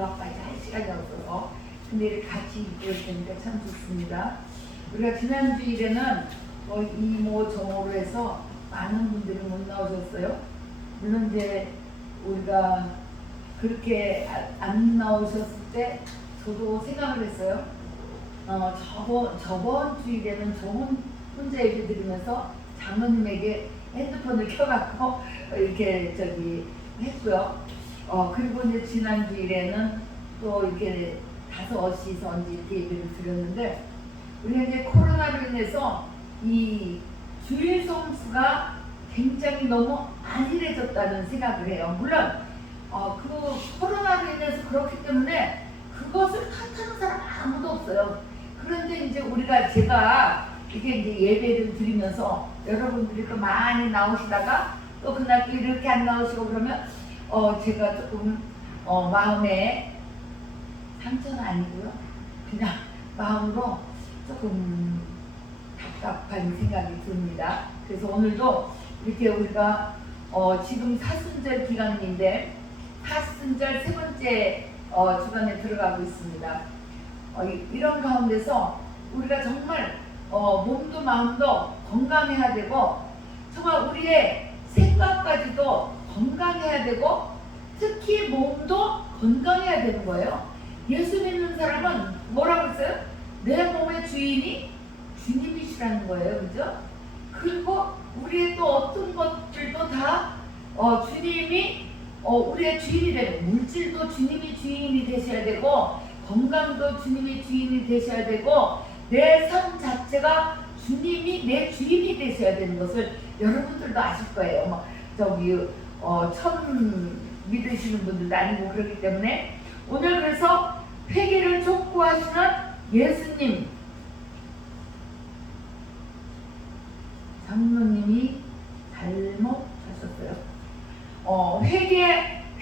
그것까지 할 시간이 없어서 근데 이렇게 같이 있고 있으니까 참 좋습니다. 우리가 지난 주일에는 이모 저모로 해서 많은 분들이 못 나오셨어요. 물론 이제 우리가 그렇게 안 나오셨을 때 저도 생각을 했어요. 저번 주일에는 저 혼자 예배 드리면서 장로님에게 핸드폰을 켜갖고 이렇게 했고요. 그리고 이제 지난 주일에는 또 이렇게 5시서 이렇게 예배를 드렸는데, 우리가 이제 코로나로 인해서 이 주일 성수가 굉장히 너무 안일해졌다는 생각을 해요. 물론 그 코로나로 인해서 그렇기 때문에 그것을 탓하는 사람 아무도 없어요. 그런데 이제 제가 이게 이제 예배를 드리면서 여러분들이 또 많이 나오시다가 또 그날 또 이렇게 안 나오시고 그러면 제가 조금 마음에 상처는 아니고요. 그냥 마음으로 조금 답답한 생각이 듭니다. 그래서 오늘도 이렇게 우리가 지금 사순절 기간인데 사순절 3번째 주간에 들어가고 있습니다. 이런 가운데서 우리가 정말 몸도 마음도 건강해야 되고 정말 우리의 생각까지도 건강해야 되고 특히 몸도 건강해야 되는 거예요. 예수 믿는 사람은 뭐라고 했어요? 내 몸의 주인이 주님이시라는 거예요. 그죠? 그리고 우리의 또 어떤 것들도 다 주님이 우리의 주인이 되고, 물질도 주님이 주인이 되셔야 되고, 건강도 주님이 주인이 되셔야 되고, 내 삶 자체가 주님이 내 주인이 되셔야 되는 것을 여러분들도 아실 거예요. 처음 믿으시는 분들도 아니고 그렇기 때문에 오늘 그래서 회개를 촉구하시는 예수님 장로님이 잘못하셨어요.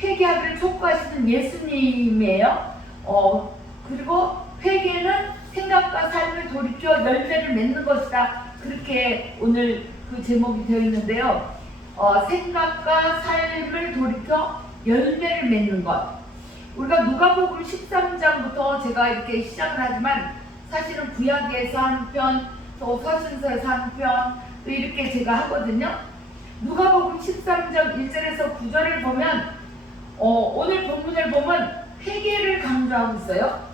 회개하기를 촉구하시는 예수님이에요. 그리고 회개는 생각과 삶을 돌이켜 열매를 맺는 것이다. 그렇게 오늘 그 제목이 되어 있는데요. 생각과 삶을 돌이켜 열매를 맺는 것. 우리가 누가복음 13장부터 제가 이렇게 시작을 하지만 사실은 구약에서 한 편, 또 서신서에서 한 편, 또 이렇게 제가 하거든요. 누가복음 13장 1절에서 9절을 보면 오늘 본문을 보면 회개를 강조하고 있어요.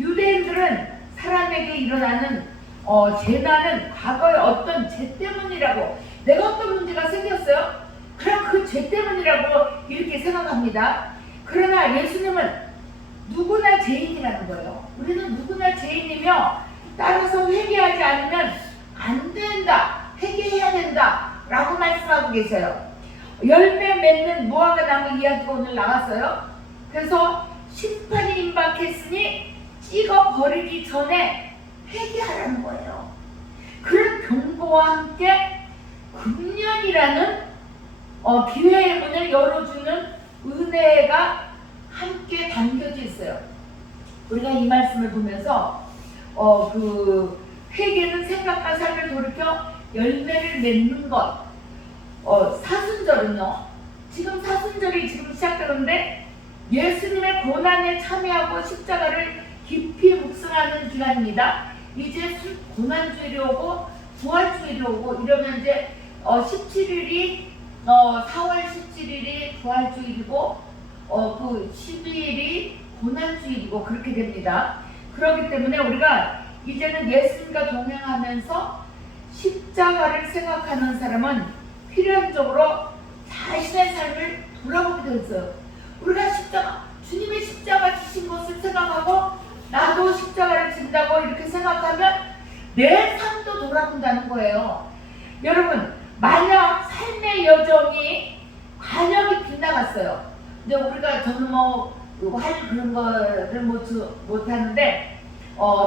유대인들은 사람에게 일어나는 재난은 과거의 어떤 죄 때문이라고, 내가 어떤 문제가 생겼어요? 그럼 그 죄 때문이라고 이렇게 생각합니다. 그러나 예수님은 누구나 죄인이라는 거예요. 우리는 누구나 죄인이며 따라서 회개하지 않으면 안 된다, 회개해야 된다 라고 말씀하고 계세요. 열매 맺는 무화과 나무 이야기가 오늘 나왔어요. 그래서 심판이 임박했으니 찍어 버리기 전에 회개하라는 거예요. 그런 경고와 함께 금년이라는 기회의 문을 열어주는 은혜가 함께 담겨져 있어요. 우리가 이 말씀을 보면서 그 회개는 생각과 삶을 돌이켜 열매를 맺는 것. 사순절은요, 지금 사순절이 지금 시작되는데 예수님의 고난에 참여하고 십자가를 깊이 묵상하는 기간입니다. 이제 고난주일이 오고 부활주일이 오고 이러면 이제 17일이 4월 17일이 부활주일이고 그 12일이 고난주일이고 그렇게 됩니다. 그렇기 때문에 우리가 이제는 예수님과 동행하면서 십자가를 생각하는 사람은 필연적으로 자신의 삶을 돌아보게 되었어요. 우리가 주님의 십자가 지신 것을 생각하고 나도 십자가를 진다고 이렇게 생각하면 내 삶도 돌아본다는 거예요. 여러분, 만약 삶의 여정이 관역이 빗나갔어요. 근데 저는 활 그런 거를 못 하는데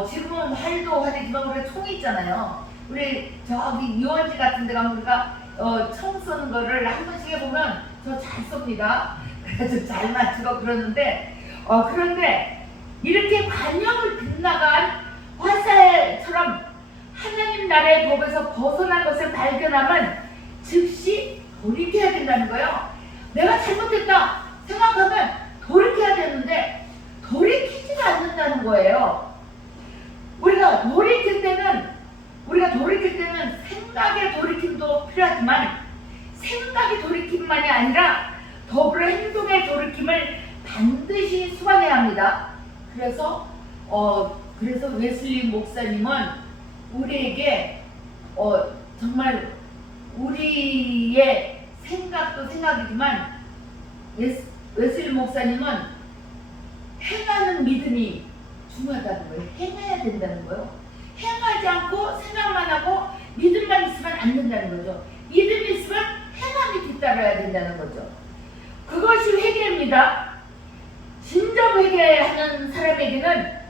지금은 활도 활이지만 우리가 총이 있잖아요. 우리 저기 유원지 같은 데 가면 우리가 총 쏘는 거를 한 번씩 해보면 저 잘 쏩니다. 그래서 잘 맞추고 그러는데 그런데 이렇게 관역을 빗나간 화살처럼 하나님 나라의 법에서 벗어난 것을 발견하면 즉시 돌이켜야 된다는 거예요. 내가 잘못했다 생각하면 돌이켜야 되는데 반드시 수반해야 합니다. 그래서 웨슬리 목사님은 우리에게 정말 우리의 생각도 생각이지만 웨슬리 목사님은 행하는 믿음이 중요하다는 거예요. 행해야 된다는 거예요. 행하지 않고 생각만 하고 믿음만 있으면 안 된다는 거죠. 믿음이 있으면 행함이 뒤따라야 된다는 거죠. 그것이 회개입니다. 진정 회개하는 사람에게는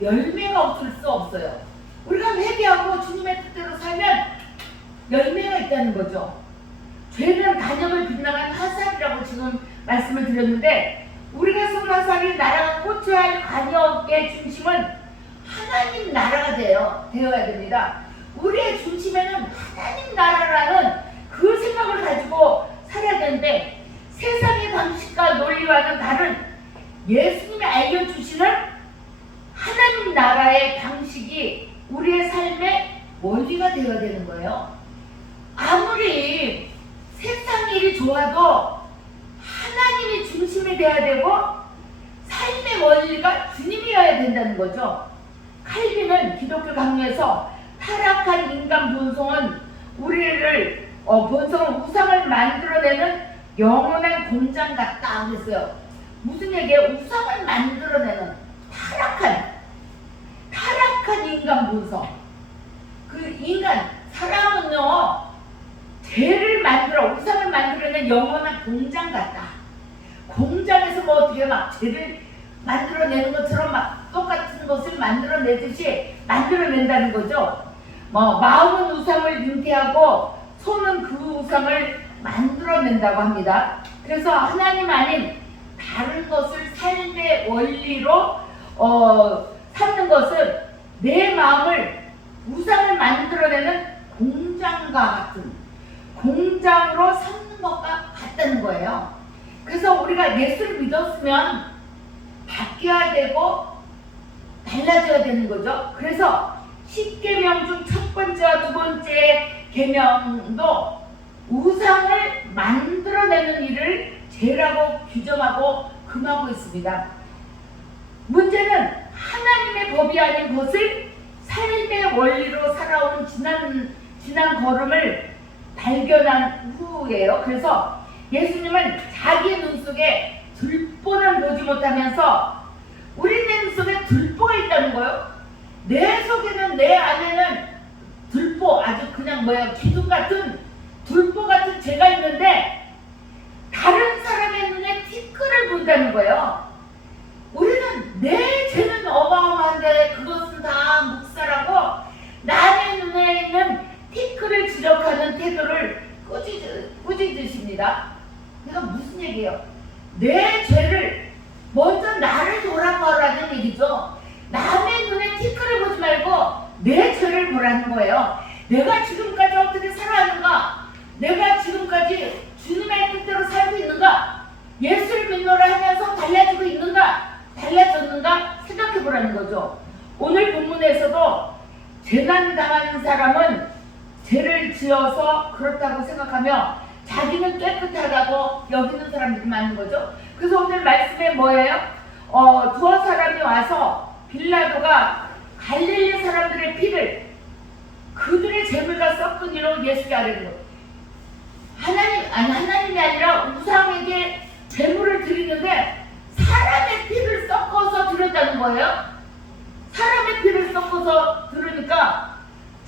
열매가 없을 수 없어요. 우리가 회개하고 주님의 뜻대로 살면 열매가 있다는 거죠. 죄는 단역을 빗나간 화살이라고 지금 말씀을 드렸는데, 우리가 쏜 화살이 날아가 꽂혀야 할 관역의 중심은 하나님 나라가 되어야 됩니다. 우리의 중심에는 하나님 나라라는 그 생각을 가지고 살아야 되는데, 세상의 방식과 논리와는 다른 예수님이 알려주시는 하나님 나라의 방식이 우리의 삶의 원리가 되어야 되는 거예요. 아무리 세상 일이 좋아도 하나님이 중심이 돼야 되고 삶의 원리가 주님이어야 된다는 거죠. 칼빈은 기독교 강요에서 타락한 인간 본성은 우리를 본성은 우상을 만들어내는 영원한 공장 같다 그랬어요. 무슨 얘기예요? 우상을 만들어내는 타락한 인간 본성. 그 인간 사람은요, 죄를 만들어 우상을 만들어내는 영원한 공장 같다. 공장에서 뭐 어떻게 막 죄를 만들어내는 것처럼 막 똑같은 것을 만들어내듯이 만들어낸다는 거죠. 마음은 우상을 잉태하고 손은 그 우상을 만들어낸다고 합니다. 그래서 하나님 아닌 다른 것을 삶의 원리로 삼는 것은 내 마음을 우상을 만들어내는 공장과 같은 공장으로 삼는 것과 같다는 거예요. 그래서 우리가 예수를 믿었으면 바뀌어야 되고 달라져야 되는 거죠. 그래서 10계명 중 첫 번째와 두 번째 계명도 우상을 만들어내는 일을 죄라고 규정하고 금하고 있습니다. 문제는 하나님의 법이 아닌 것을 삶의 원리로 살아온 지난 걸음을 발견한 후예요. 그래서 예수님은 자기 눈 속에 들보는 보지 못하면서 우리 눈 속에 들보가 있다는 거예요. 내 속에는, 내 안에는 들보, 아주 그냥 기둥 같은 들보 같은 죄가 있는데 다른 사람의 눈에 티끌을 본다는 거예요. 우리는 내 죄는 어마어마한데 그것은 다 묵살하고 남의 눈에 있는 티끌을 지적하는 태도를 꾸짖으십니다. 내가 무슨 얘기예요? 내 죄를 먼저 나를 돌아보라는 얘기죠. 남의 눈에 티끌을 보지 말고 내 죄를 보라는 거예요. 내가 지금까지 어떻게 살아왔는가? 내가 지금까지 주님의 뜻대로 살고 있는가? 예수를 믿노라 하면서 달라지고 있는가? 달라졌는가? 생각해 보라는 거죠. 오늘 본문에서도 재난 당한 사람은 죄를 지어서 그렇다고 생각하며 자기는 깨끗하다고 여기는 사람들이 많은 거죠. 그래서 오늘 말씀에 뭐예요? 두어 사람이 와서 빌라도가 갈릴리 사람들의 피를 그들의 재물과 섞은 이로 예수께 아뢰는 거예요. 하나님이 아니라 우상에게 재물을 드리는데 사람의 피를 섞어서 드렸다는 거예요. 사람의 피를 섞어서 들으니까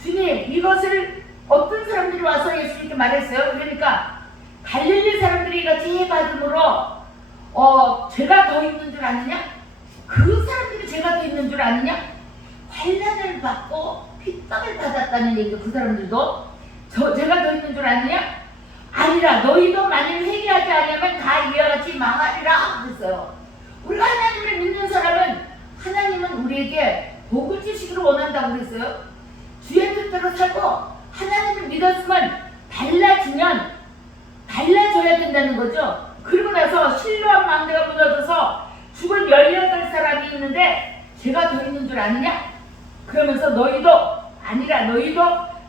주님, 이것을 어떤 사람들이 와서 예수님께 말했어요. 그러니까 갈릴리 사람들이 이같이 받음으로 죄가 더 있는 줄 아느냐? 그 사람들이 죄가 더 있는 줄 아느냐? 환난을 받고 핍박을 받았다는 얘기죠. 그 사람들도 죄가 더 있는 줄 아느냐? 아니라 너희도 만일 회개하지 않으면 다 이와 같이 망하리라 그랬어요. 우리가 하나님을 믿는 사람은 하나님은 우리에게 복을 주시기를 원한다고 그랬어요. 주의 뜻대로 살고 하나님을 믿었으면 달라져야 된다는 거죠. 그리고 나서 실로암 망대가 무너져서 죽은 18사람이 있는데 죄가 더 있는 줄 아느냐? 그러면서 너희도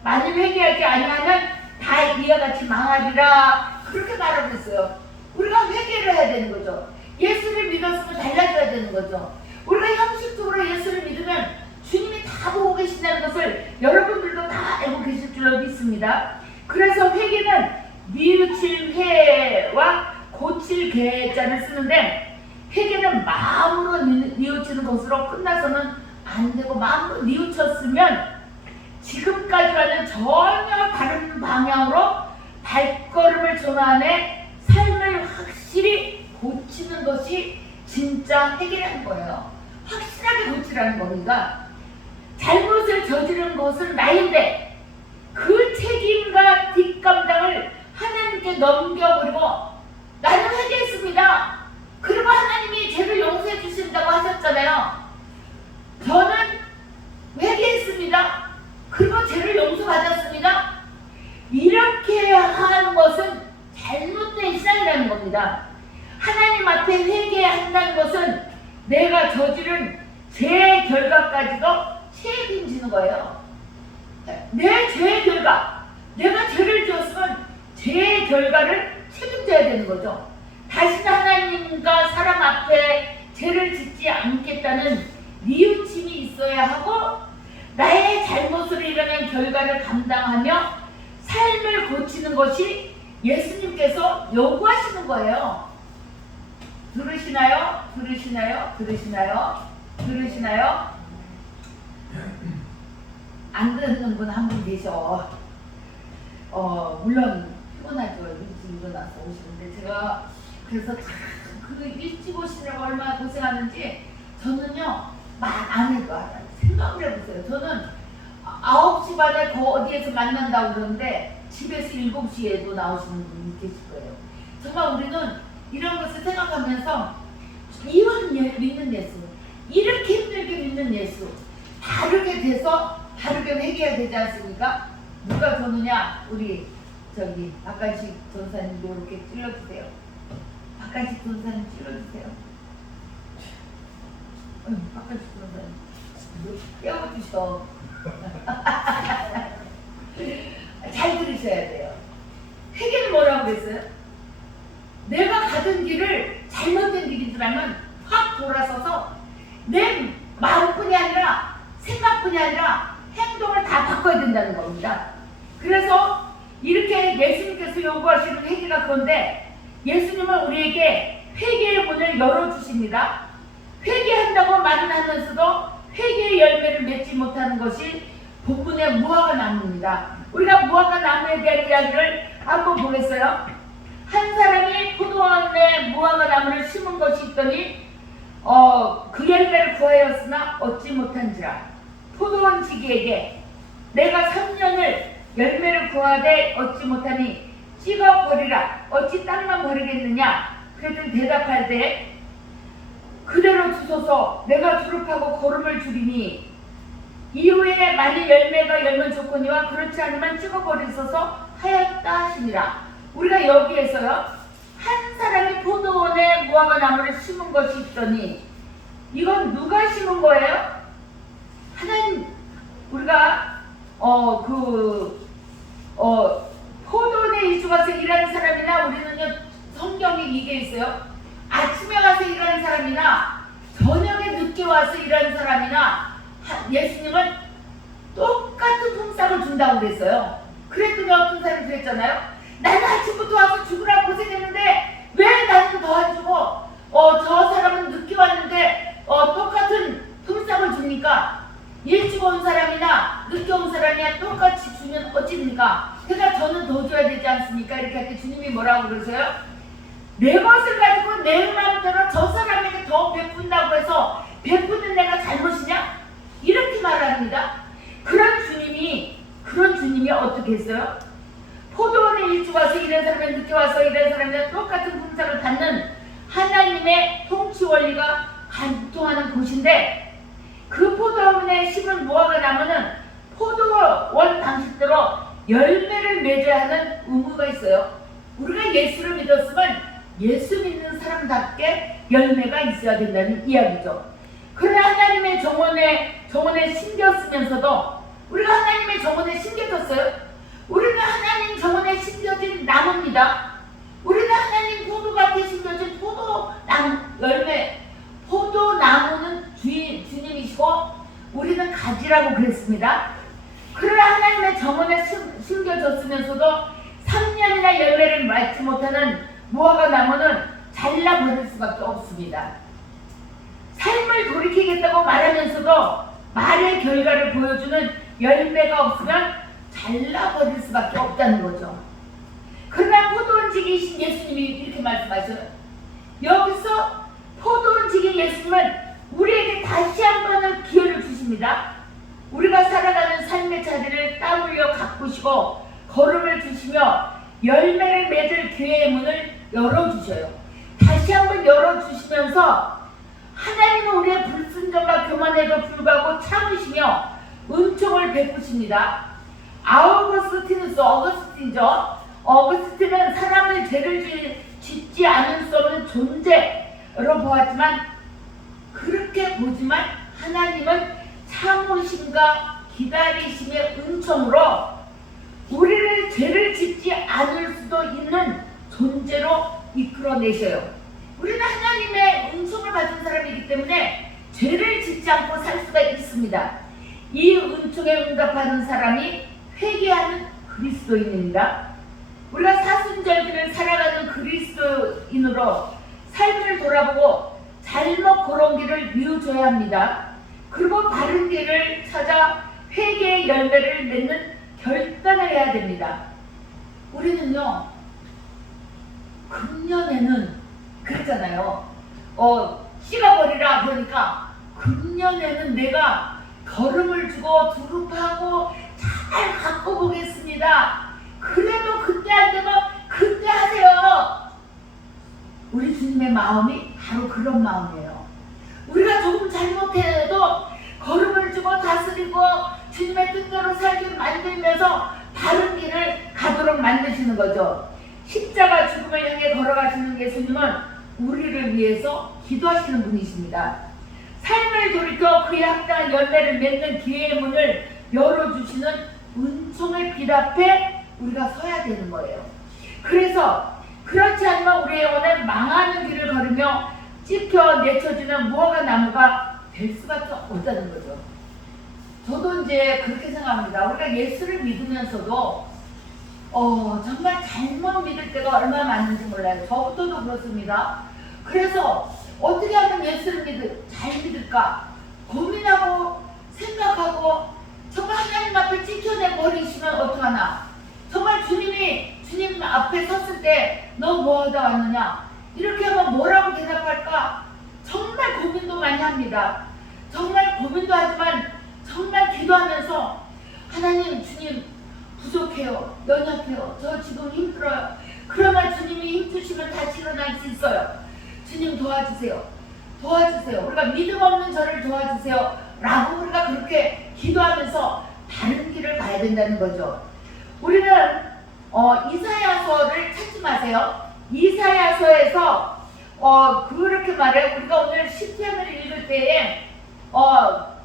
만일 회개하지 아니하면 다 이와 같이 망하리라 그렇게 말하고 있어요. 우리가 회개를 해야 되는 거죠. 예수를 믿었으면 달라져야 되는 거죠. 우리가 형식적으로 예수를 믿으면 주님이 다 보고 계신다는 것을 여러분들도 다 알고 계실 줄로 믿습니다. 그래서 회개는 뉘우칠 회와 고칠 개자를 쓰는데, 회개는 마음으로 뉘우치는 것으로 끝나서는 안 되고, 마음으로 뉘우쳤으면 지금까지와는 전혀 다른 방향으로 발걸음을 전환해 삶을 확실히 고치는 것이 진짜 회개라는 거예요. 확실하게 고치라는 겁니다. 잘못을 저지른 것은 나인데 그 책임과 뒷감당을 하나님께 넘겨버리고, 나는 회개했습니다. 그리고 하나님이 죄를 용서해 주신다고 하셨잖아요. 저는 회개했습니다. 그리고 죄를 용서받았습니다. 이렇게 하는 것은 잘못된 신앙이라는 겁니다. 하나님 앞에 회개한다는 것은 내가 저지른 죄의 결과까지도 책임지는 거예요. 내 죄의 결과, 내가 죄를 지었으면 죄의 결과를 책임져야 되는 거죠. 다시는 하나님과 사람 앞에 죄를 짓지 않겠다는 뉘우침이 있어야 하고, 나의 잘못으로 일어난 결과를 감당하며 삶을 고치는 것이 예수님께서 요구하시는 거예요. 들으시나요? 들으시나요? 들으시나요? 들으시나요? 안 듣는 분 한 분 계셔. 물론 피곤하죠. 일찍 일어나서 오시는데, 제가 그래서 그 일찍 오시느라고 얼마나 고생하는지 저는요 말 안 해도 알아요. 생각을 해보세요. 저는 9시 반에 어디에서 만난다고 그러는데 집에서 7시에도 나오시는 분이 계실 거예요. 정말 우리는 이런 것을 생각하면서 이런 믿는 예수, 이렇게 힘들게 믿는 예수, 바르게 돼서 바르게 회개해야 되지 않습니까? 누가 저느냐? 우리 저기 박간식 전사님도 이렇게 찔러주세요. 박간식 전사님 찔러주세요. 박간식 전사님 깨워주셔. 잘 들으셔야 돼요. 회개는 뭐라고 그랬어요? 내가 가던 길을 잘못된 길인 줄 알면 확 돌아서서 내 마음뿐이 아니라 생각뿐이 아니라 행동을 다 바꿔야 된다는 겁니다. 그래서 이렇게 예수님께서 요구하시는 회개가 그런데, 예수님은 우리에게 회개의 문을 열어주십니다. 회개한다고 말은 하면서도 회개의 열매를 맺지 못하는 것이 본문의 무화과 나무입니다. 우리가 무화과 나무에 대한 이야기를 한번 보겠어요. 한 사람이 포도원에 무화과 나무를 심은 것이 있더니 그 열매를 구하였으나 얻지 못한지라. 포도원 지기에게 내가 3년을 열매를 구하되 얻지 못하니 찍어버리라. 어찌 땅만 버리겠느냐. 그랬더니 대답하되 그대로 주소서. 내가 두릅하고 거름을 줄이니 이후에 만일 열매가 열면 좋거니와 그렇지 않으면 찍어버리소서 하였다 하시니라. 우리가 여기에서요, 한 사람이 포도원에 무화과 나무를 심은 것이 있더니, 이건 누가 심은 거예요? 하나님. 우리가 포도원에 일찍 와서 일하는 사람이나, 우리는요 성경에 이게 있어요. 아침에 와서 일하는 사람이나 저녁에 늦게 와서 일하는 사람이나 예수님은 똑같은 품삯을 준다고 그랬어요. 그랬더니 어떤 사람이 그랬잖아요. 나는 아침부터 와서 죽으라고 고생했는데 왜 나는 더 안 주고 저 사람은 늦게 왔는데 똑같은 품삯을 주니까, 일찍 온 사람이나 늦게 온 사람이나 똑같이 주면 어찌됩니까? 그러니까 저는 더 줘야 되지 않습니까? 이렇게 할 때 주님이 뭐라고 그러세요? 내 것을 가지고 내 마음대로 저 사람에게 더 베푼다고 해서 베푸는 내가 잘못이냐? 이렇게 말합니다. 그런 주님이 어떻게 했어요? 포도원에 일찍 와서 일하는 사람이 늦게 와서 일하는 사람이랑 똑같은 품삯을 받는 하나님의 통치 원리가 관통하는 곳인데, 그 포도원에 심은 무화과 나무는 포도원 방식대로 열매를 맺어야 하는 의무가 있어요. 우리가 예수를 믿었으면 예수 믿는 사람답게 열매가 있어야 된다는 이야기죠. 그러나 하나님의 정원에 심겼으면서도, 우리가 하나님의 정원에 심겨졌어요. 우리는 하나님 정원에 심겨진 나무입니다. 우리는 하나님 포도 포도밭에 심겨진 포도나무 열매, 포도나무는 주님이시고 우리는 가지라고 그랬습니다. 그러나 하나님의 정원에 심겨졌으면서도 3년이나 열매를 맺지 못하는 무화과 나무는 잘라버릴 수밖에 없습니다. 삶을 돌이키겠다고 말하면서도 말의 결과를 보여주는 열매가 없으면 잘라버릴 수밖에 없다는 거죠. 그러나 포도원지기이신 예수님이 이렇게 말씀하셔요. 여기서 포도원지기 예수님은 우리에게 다시 한번의 기회를 주십니다. 우리가 살아가는 삶의 자리를 땀 흘려 가꾸시고 걸음을 주시며 열매를 맺을 기회의 문을 열어주셔요. 다시 한번 열어주시면서 하나님은 우리의 불순종과 교만에도 불구하고 참으시며 은총을 베푸십니다. 어거스틴은 사람의 죄를 짓지 않을 수 없는 존재로 보았지만 그렇게 보지만 하나님은 참으심과 기다리심의 은총으로 우리를 죄를 짓지 않을 수도 있는 존재로 이끌어내셔요. 우리는 하나님의 은총을 받은 사람이기 때문에 죄를 짓지 않고 살 수가 있습니다. 이 은총에 응답하는 사람이 회개하는 그리스도인입니다. 우리가 사순절기를 살아가는 그리스도인으로 삶을 돌아보고 잘못 걸어온 길을 비워줘야 합니다. 그리고 바른 길을 찾아 회개의 열매를 맺는 결단을 해야 됩니다. 우리는요, 금년에는 그랬잖아요. 씻어버리라 그러니까 금년에는 내가 걸음을 주고 두릅하고 잘 갖고 보겠습니다. 그래도 그때 안 되면 그때 하세요. 우리 주님의 마음이 바로 그런 마음이에요. 우리가 조금 잘못해도 걸음을 주고 다스리고 주님의 뜻대로 살게 만들면서 바른 길을 가도록 만드시는 거죠. 십자가 죽음을 향해 걸어가시는 예수님은 우리를 위해서 기도하시는 분이십니다. 삶을 돌이켜 그에 합당한 열매를 맺는 기회의 문을 열어주시는 은총의 길 앞에 우리가 서야 되는 거예요. 그래서 그렇지 않으면 우리의 영혼은 망하는 길을 걸으며 찝혀 내쳐지는 무화과 나무가 될 수밖에 없다는 거죠. 저도 이제 그렇게 생각합니다. 우리가 예수를 믿으면서도 정말 잘못 믿을 때가 얼마나 많은지 몰라요. 저부터도 그렇습니다. 그래서 어떻게 하면 예수를 잘 믿을까 고민하고 생각하고 정말 하나님 앞에 찍혀내버리시면 어떡하나. 정말 주님 앞에 섰을 때 너 뭐하다 왔느냐 이렇게 하면 뭐라고 대답할까 정말 고민도 많이 합니다. 정말 고민도 하지만 정말 기도하면서 하나님 주님 부족해요. 연약해요. 저 지금 힘들어요. 그러나 주님이 힘주시면 다시 일어날 수 있어요. 주님 도와주세요. 도와주세요. 우리가 믿음 없는 저를 도와주세요. 라고 우리가 그렇게 기도하면서 다른 길을 가야 된다는 거죠. 우리는 이사야서를 찾지 마세요. 이사야서에서 그렇게 말해요. 우리가 오늘 시편을 읽을 때에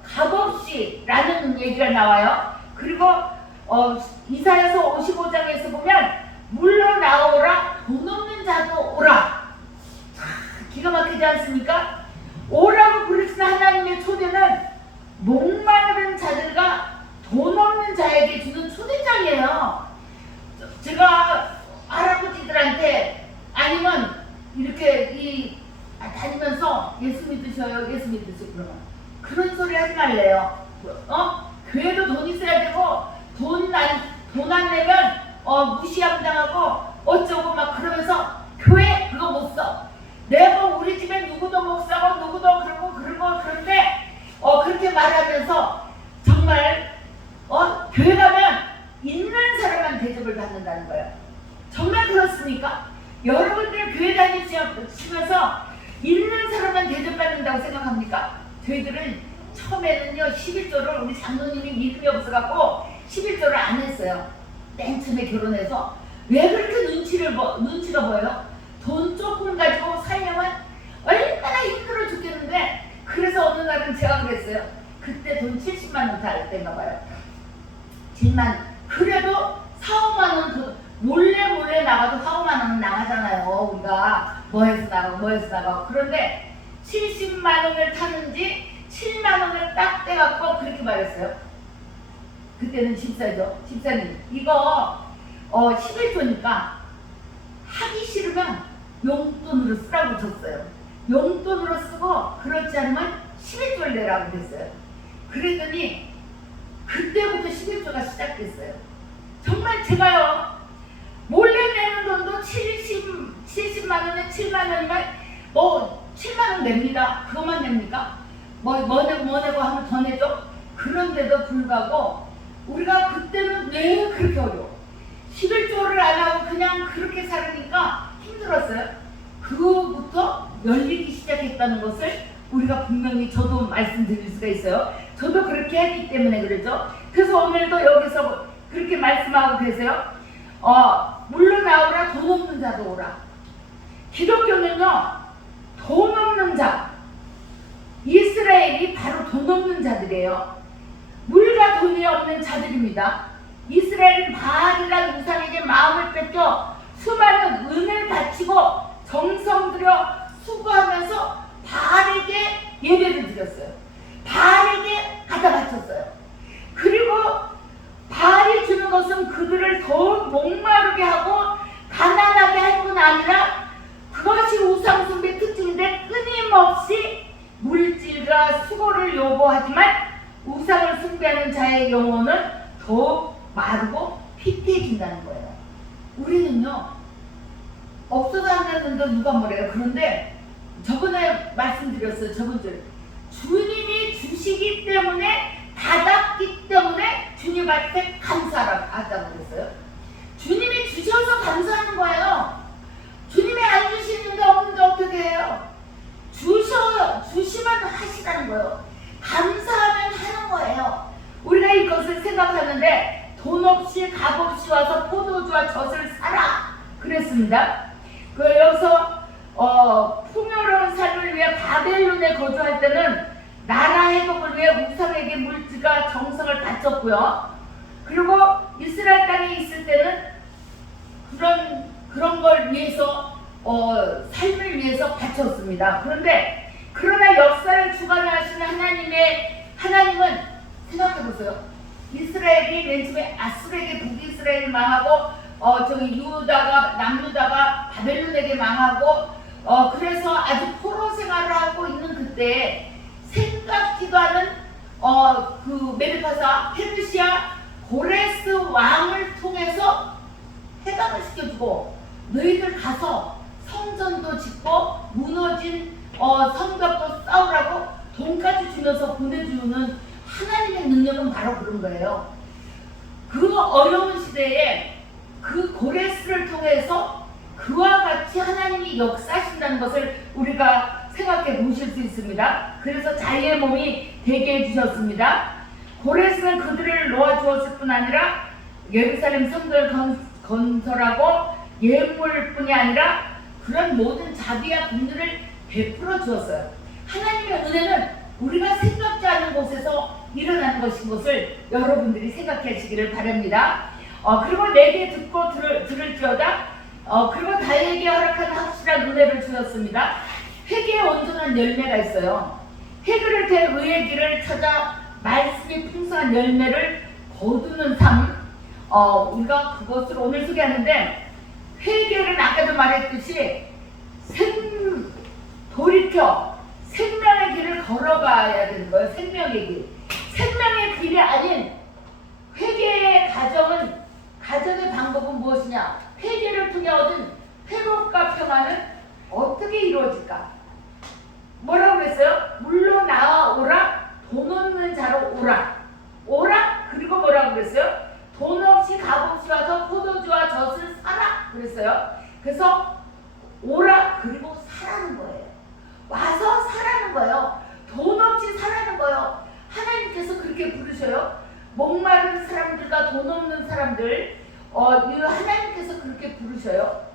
값없이 라는 얘기가 나와요. 그리고 이사야서 55장에서 보면 물러나오라 돈 없는 자도 오라. 기가 막히지 않습니까? 오라고 부르시는 하나님의 초대는 목마른 자들과 돈 없는 자에게 주는 초대장이에요. 제가 할아버지들한테 아니면 이렇게 다니면서 예수 믿으셔요. 예수 믿으세요. 그런 소리 하지 말래요. 교회도 돈 있어야 되고 돈 안 내면 무시함 당하고 어쩌고 막 그러면서 교회 그거 못 써. 내가 우리 집에 누구도 못 사고 누구도 그런데 그렇게 말하면서 정말 교회 가면 있는 사람만 대접을 받는다는 거예요. 정말 그렇습니까? 여러분들 교회 다니시면서 있는 사람만 대접받는다고 생각합니까? 저희들은 처음에는요 11조를 우리 장로님이 믿음이 없어갖고 11조를 안 했어요. 맨 처음에 결혼해서 왜 그렇게 눈치가 보여요? 돈 조금 가지고 살려면 얼마나 힘들어 죽겠는데 그래서 어느 날은 제가 그랬어요. 그때 돈 70만 원 달 때인가 봐요. 7만 그래도 4, 5만 원 몰래 나가도 4, 5만 원 나가잖아요. 우리가 뭐해서 나가고 뭐해서 나가고. 그런데 70만 원을 타는지 7만 원을 딱 떼갖고 그렇게 말했어요. 그때는 집사죠. 집사님 이거 11조니까 하기 싫으면 용돈으로 쓰라고 줬어요. 용돈으로 쓰고 그렇지 않으면 11조를 내라고 했어요. 그랬더니 그때부터 11조가 시작됐어요. 정말 제가요 몰래 내는 돈도 70만 원에 7만 원이면 7만 원 냅니다. 그것만 냅니까? 뭐 내고 하면 더 내죠? 그런데도 불구하고 우리가 그때는 왜 그렇게 어려워? 11조를 안 하고 그냥 그렇게 살으니까 힘들었어요. 그거부터 열리기 시작했다는 것을 우리가 분명히 저도 말씀드릴 수가 있어요. 저도 그렇게 했기 때문에 그러죠. 그래서 오늘도 여기서 그렇게 말씀하고 계세요. 물러나오라 돈 없는 자도 오라. 기독교는요 돈 없는 자, 이스라엘이 바로 돈 없는 자들이에요. 물과 돈이 없는 자들입니다. 이스라엘은 바알이라는 우상에게 마음을 뺏겨 수많은 은을 바치고 정성 들여 수고하면서 바알에게 예배를 드렸어요. 바알에게 갖다 바쳤어요. 그리고 바알이 주는 것은 그들을 더욱 목마르게 하고 가난하게 할 뿐 아니라 그것이 우상숭배의 특징인데 끊임없이 물질과 수고를 요구하지만 우상을 숭배하는 자의 영혼은 더욱 마르고 피폐해진다는 거예요. 우리는요 없어도 안 되는데 누가 뭐래요. 그런데 저번에 말씀드렸어요. 저번 주에 주님이 주시기 때문에 받았기 때문에 주님 앞에 감사하자고 그랬어요. 주님이 주셔서 감사하는 거예요. 주님이 안 주시는데 없는데 어떻게 해요? 주시면 하시라는 거예요. 감사하면 하는 거예요. 우리가 이것을 생각하는데 돈 없이 값 없이 와서 포도주와 젖을 사라 그랬습니다. 여기서 풍요로운 삶을 위해 바벨론에 거주할 때는 나라 회복을 위해 우상에게 물질과 정성을 바쳤고요. 그리고 이스라엘 땅에 있을 때는 그런 걸 위해서 삶을 위해서 바쳤습니다. 그러나 역사를 주관하시는 하나님은 생각해보세요. 이스라엘이 맨 처음에 아수르에게 북이스라엘 망하고 남유다가 바벨론에게 망하고 그래서 아주 포로 생활을 하고 있는 그때 생각지도 않은 그 메르파사 페르시아 고레스 왕을 통해서 해방을 시켜주고 너희들 가서 성전도 짓고 무너진 성벽도 쌓으라고 돈까지 주면서 보내주는 하나님의 능력은 바로 그런 거예요. 그 어려운 시대에 그 고레스를 통해서 그와 같이 하나님이 역사하신다는 것을 우리가 생각해 보실 수 있습니다. 그래서 자기의 몸이 되게 해주셨습니다. 고레스는 그들을 놓아주었을 뿐 아니라 예루살렘 성전을 건설하고 예물뿐이 아니라 그런 모든 자비와 긍휼을 베풀어 주었어요. 하나님의 은혜는 우리가 생각지 않은 곳에서 일어나는 것인 것을 여러분들이 생각하시기를 바랍니다. 그리고 내게 듣고 들을지어다. 그리고 다에게 허락한 확실한 은혜를 주셨습니다. 회개의 온전한 열매가 있어요. 회개를 대 의의 길을 찾아 말씀이 풍성한 열매를 거두는 삶. 우리가 그것을 오늘 소개하는데, 회개는 아까도 말했듯이 돌이켜 생명의 길을 걸어가야 되는 거예요. 생명의 길. 생명의 길이 아닌 회개의 가정의 방법은 무엇이냐? 회개를 통해 얻은 회복과 평안은 어떻게 이루어질까? 뭐라고 했어요? 물러나오라, 돈 없는 자로 오라. 그리고 뭐라고 그랬어요? 돈 없이 값 없이 와서 포도주와 젖을 사라 그랬어요. 그래서 오라, 그리고 사라는 거예요. 와서 사라는 거예요. 돈 없이 사라는 거예요. 하나님께서 그렇게 부르셔요. 목마른 사람들과 돈 없는 사람들, 하나님께서 그렇게 부르셔요.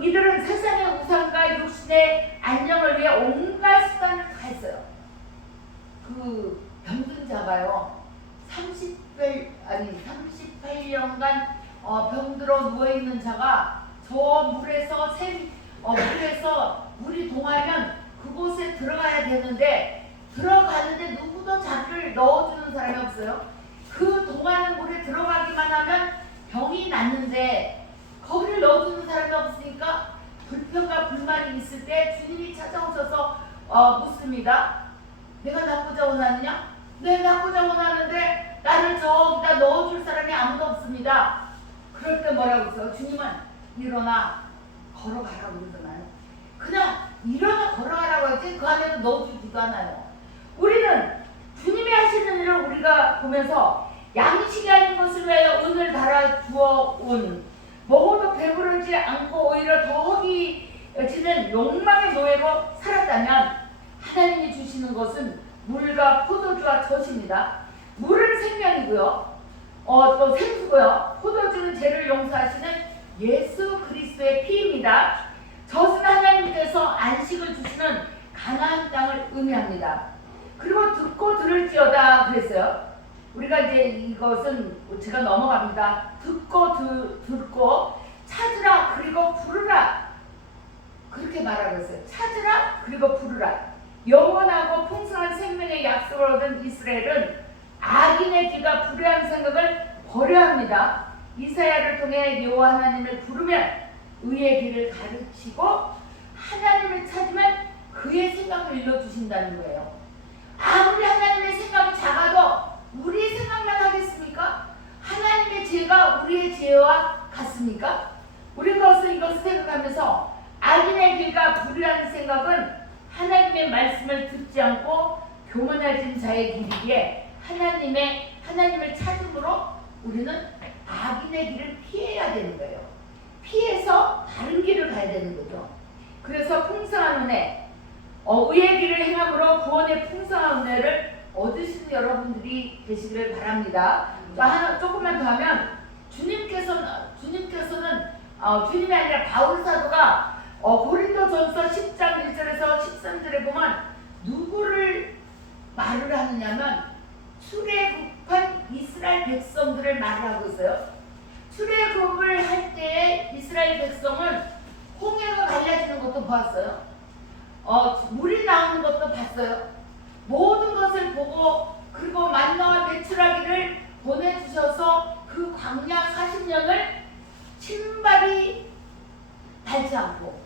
이들은 세상의 우상과 육신의 안녕을 위해 온갖 수단을 다 했어요. 병든 자가요, 38년간 병들어 누워있는 자가 저 물에서 물에서 물이 동하면 그곳에 들어가야 되는데 들어가는데 누구도 자기를 넣어주는 사람이 없어요. 그 동하는 물에 들어가기만 하면 병이 낫는데 거기를 넣어주는 사람이 없으니까 불평과 불만이 있을 때 주님이 찾아오셔서 묻습니다. 내가 낫고자 원하느냐? 네, 낫고자 원하는데 나를 저기다 넣어줄 사람이 아무도 없습니다. 그럴 때 뭐라고 했어요? 주님은 일어나 걸어가라고 그러잖아요. 그냥 일어나 걸어가라고 하지 그 안에도 넣어주지도 않아요. 우리는 주님이 하시는 일을 우리가 보면서 양식이 아닌 것을 위하여 은을 달아 주어온 먹어도 배부르지 않고 오히려 더 허기지는 욕망의 노예로 살았다면 하나님이 주시는 것은 물과 포도주와 젖입니다. 물은 생명이고요. 또 생수고요. 포도주는 죄를 용서하시는 예수 그리스도의 피입니다. 젖은 하나님께서 안식을 주시는 가나안 땅을 의미합니다. 그리고 듣고 들을지어다 그랬어요. 우리가 이제 이것은 제가 넘어갑니다. 듣고 찾으라 그리고 부르라 그렇게 말하고 있어요. 찾으라 그리고 부르라. 영원하고 풍성한 생명의 약속을 얻은 이스라엘은 악인의 길과 불의한 생각을 버려야 합니다. 이사야를 통해 여호와 하나님을 부르면 의의 길을 가르치고 하나님을 찾으면 그의 생각을 일러주신다는 거예요. 아무리 하나님의 생각이 작아도 우리의 생각만 하겠습니까? 하나님의 죄가 우리의 죄와 같습니까? 우리가 이것을 생각하면서 악인의 길과 불의한 생각은 하나님의 말씀을 듣지 않고 교만해진 자의 길이기에 하나님을 찾음으로 우리는 악인의 길을 피해야 되는 거예요. 피해서 다른 길을 가야 되는 거죠. 그래서 풍성한 은혜, 의의 길을 행함으로 구원의 풍성한 은혜를 얻으시는 여러분들이 되시기를 바랍니다. 조금만 더 하면 주님께서는 주님이 아니라 바울 사도가 고린도전서 10장 1절에서 13절에 보면 누구를 말을 하느냐면 출애굽한 이스라엘 백성들을 말을 하고 있어요. 출애굽을 할 때에 이스라엘 백성은 홍해가 갈라지는 것도 봤어요. 물이 나오는 것도 봤어요. 모든 것을 보고 그리고 만나와 메추라기를 보내주셔서 그 광야 40년을 신발이 닳지 않고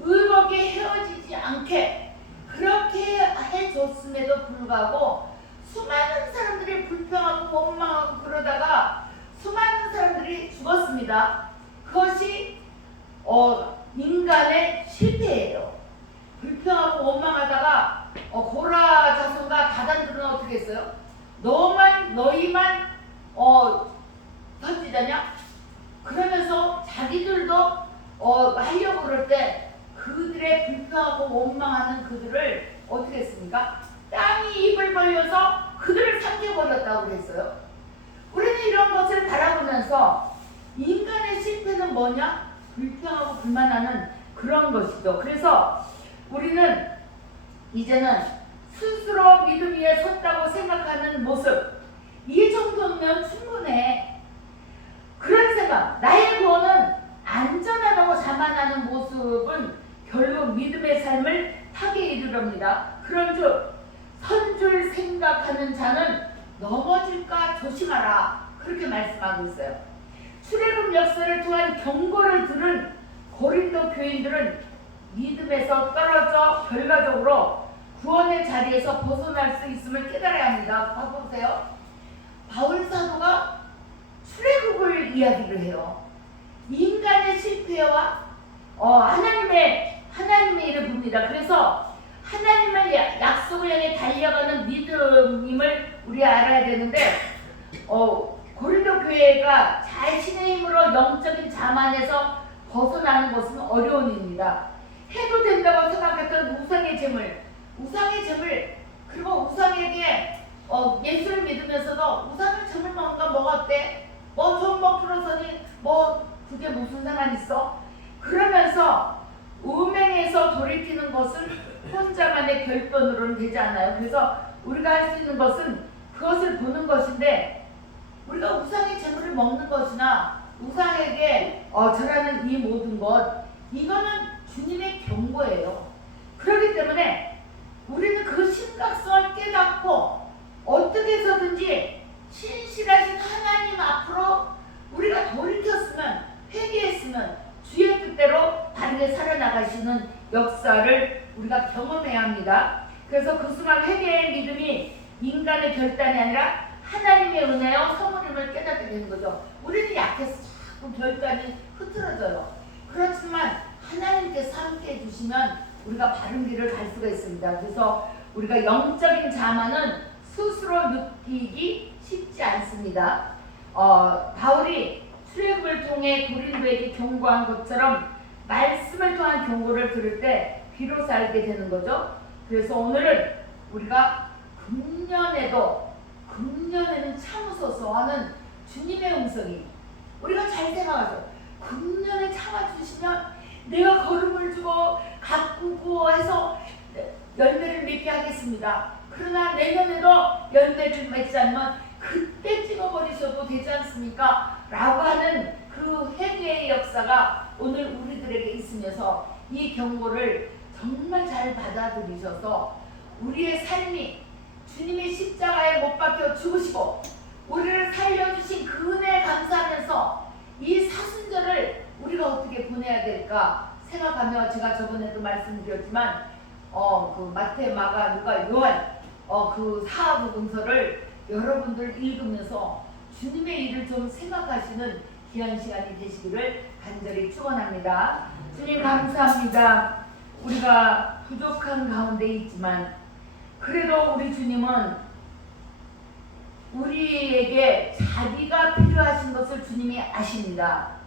의복이 헤어지지 않게 그렇게 해줬음에도 불구하고 수많은 사람들이 불평하고 원망하고 그러다가 수많은 사람들이 죽었습니다. 그것이 인간의 실패예요. 불평하고 원망하다가 고라 자손과 다단들은 어떻게 했어요? 너희만 선지자냐? 그러면서 자기들도 하려고 그럴 때 그들의 불평하고 원망하는 그들을 어떻게 했습니까? 땅이 입을 벌려서 그들을 삼켜버렸다고 그랬어요. 우리는 이런 것을 바라보면서 인간의 실패는 뭐냐? 불평하고 불만하는 그런 것이죠. 그래서 우리는 이제는 스스로 믿음 위에 섰다고 생각하는 모습, 이 정도면 충분해. 그런 생각, 나의 구원은 안전하다고 자만하는 모습은 결국 믿음의 삶을 타게 이르렵니다. 그런즉 선줄 생각하는 자는 넘어질까 조심하라, 그렇게 말씀하고 있어요. 출애굽 역사를 통한 경고를 들은 고린도 교인들은 믿음에서 떨어져 결과적으로 구원의 자리에서 벗어날 수 있음을 깨달아야 합니다. 봐보세요. 바울 사도가 출애굽을 이야기를 해요. 인간의 실패와 하나님의 일을 봅니다. 그래서 하나님의 약속을 향해 달려가는 믿음임을 우리 알아야 되는데 고린도 교회가 자신의 힘으로 영적인 자만에서 벗어나는 것은 어려운 일입니다. 해도 된다고 생각했던 우상의 재물 그리고 우상에게 예수를 믿으면서도 우상을 재물 먹는가 뭐가 어때? 좀 먹으러서니 그게 무슨 상관 있어? 그러면서 음행에서 돌이키는 것은 혼자만의 결단으로는 되지 않아요. 그래서 우리가 할 수 있는 것은 그것을 보는 것인데, 우리가 우상의 재물을 먹는 것이나 우상에게 절하는 이 모든 것, 이거는 주님의 경고예요. 그렇기 때문에 우리는 그 심각성을 깨닫고 어떻게 해서든지 신실하신 하나님 앞으로 우리가 돌이켰으면, 회개했으면 주의 뜻대로 바르게 살아나가시는 역사를 우리가 경험해야 합니다. 그래서 그 순간 회개의 믿음이 인간의 결단이 아니라 하나님의 은혜요 선물임을 깨닫게 되는 거죠. 우리는 약해서 자꾸 결단이 흐트러져요. 그렇지만 하나님께서 함께 해주시면 우리가 바른 길을 갈 수가 있습니다. 그래서 우리가 영적인 자만은 스스로 느끼기 쉽지 않습니다. 바울이 출애굽을 통해 고린도에게 경고한 것처럼 말씀을 통한 경고를 들을 때 비로소 알게 되는 거죠. 그래서 오늘은 우리가 금년에는 참으소서 하는 주님의 음성이, 우리가 잘 생각하죠. 금년에 참아주시면 내가 걸음을 주고 가꾸고 해서 열매를 맺게 하겠습니다. 그러나 내년에도 열매를 맺지 않으면 그때 찍어버리셔도 되지 않습니까? 라고 하는 그 회개의 역사가 오늘 우리들에게 있으면서 이 경고를 정말 잘 받아들이셔서 우리의 삶이 주님의 십자가에 못 박혀 죽으시고 우리를 살려주신 그 은혜에 감사하면서 이 사순절을 우리가 어떻게 보내야 될까 생각하며, 제가 저번에도 말씀드렸지만 그 마태, 마가, 누가, 요한 그 사복음서를 여러분들 읽으면서 주님의 일을 좀 생각하시는 귀한 시간이 되시기를 간절히 축원합니다. 주님 감사합니다. 우리가 부족한 가운데 있지만 그래도 우리 주님은 우리에게 자비가 필요하신 것을 주님이 아십니다.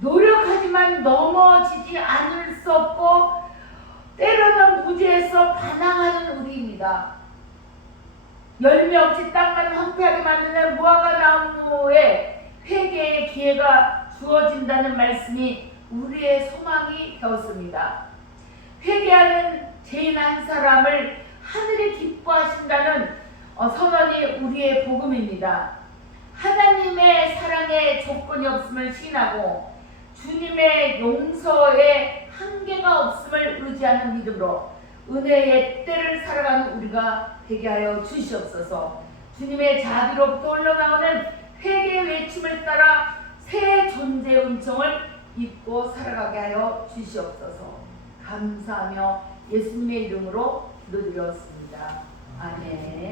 노력하지만 넘어지지 않을 수 없고 때로는 무지해서 반항하는 우리입니다. 열매 없이 땅만 황폐하게 만드는 무화과 나무에 회개의 기회가 주어진다는 말씀이 우리의 소망이 되었습니다. 회개하는 죄인 한 사람을 하늘이 기뻐하신다는 선언이 우리의 복음입니다. 하나님의 사랑에 조건이 없음을 시인하고 주님의 용서에 한계가 없음을 의지하는 믿음으로 은혜의 때를 살아가는 우리가 되게 하여 주시옵소서. 주님의 자비로부터 흘러나오는 회개의 외침을 따라 새 존재의 은총을 입고 살아가게 하여 주시옵소서. 감사하며 예수님의 이름으로 기도드렸습니다. 아멘.